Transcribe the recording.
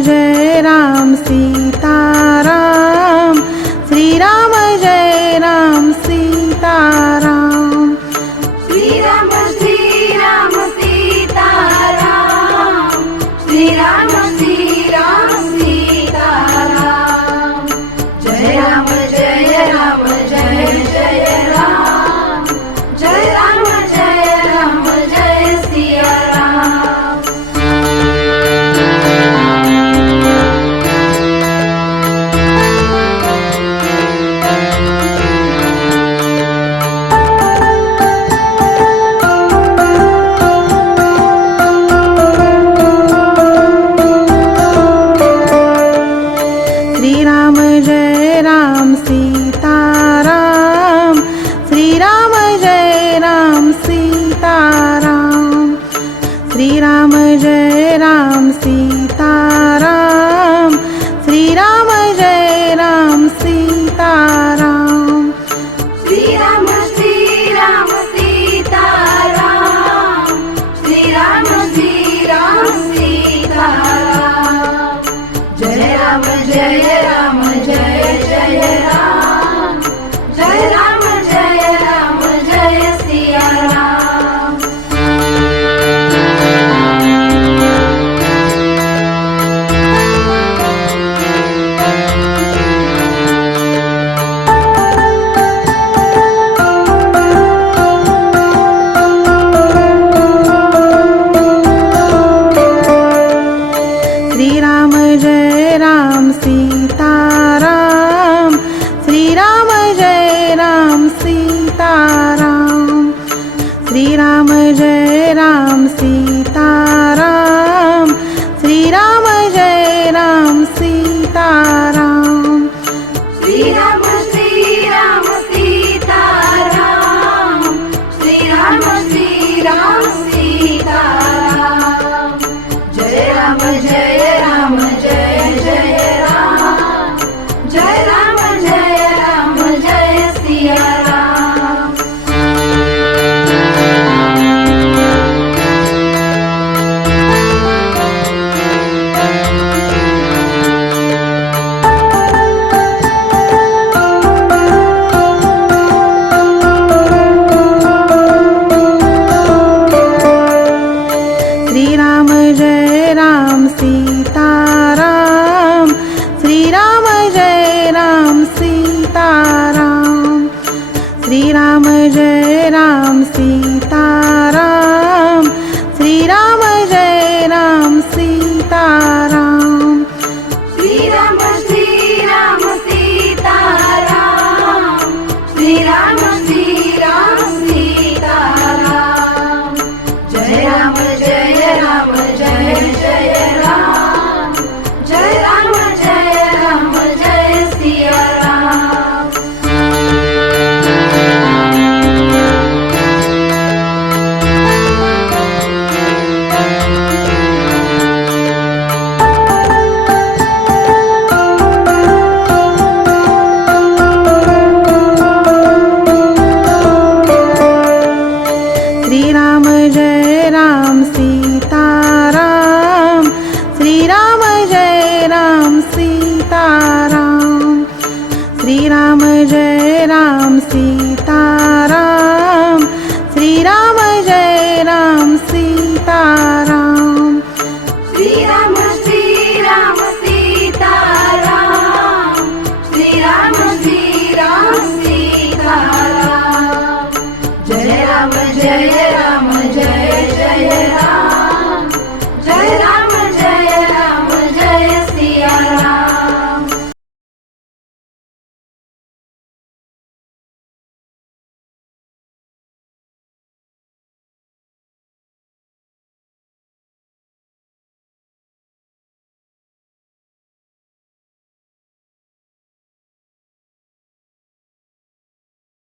Jai Ram Sitaram, Shriram Jai Ram Sitaram. Shriram Shriram Sitaram, Shriram Shriram Sitaram. Jai Ram Jai Ram Jai Jai Ram, Jai Ram Jai Ram Jai Siya Ram. Shriram Jai Ram Sitaram, Shriram Jai Ram Sitaram. Shriram Jai Ram Sitaram, Shriram Jai Ram Sitaram. Shriram Shriram Sitaram, Shriram Shriram Sitaram. Jai Ram Jai Ram Jai Jai Ram, Jai Ram Jai Siya Ram. Shriram Jai Ram Sitaram, Shriram Jai Ram Sitaram. Shriram Jai Ram Sitaram, Shriram Jai Ram Sitaram. Shriram Shriram Sitaram, Shriram Shriram Sitaram. Jai Ram Jai Ram Jai Jai Ram, Jai Ram Jai Siya Ram. Shriram Jai Ram Sitaram, Shriram Jai Ram Sitaram. Shriram Jai Ram Sitaram, Shriram Jai Ram Sitaram. Shriram Shriram Sitaram, Shriram Shriram Sitaram. Jai Ram Jai Jai Ram, Jai Ram Jai Siya Ram. Shriram Jai Ram Sitaram, Shriram Jai Ram Sitaram. Shriram Jai Ram Sitaram, Shriram Jai Ram Sitaram. Shriram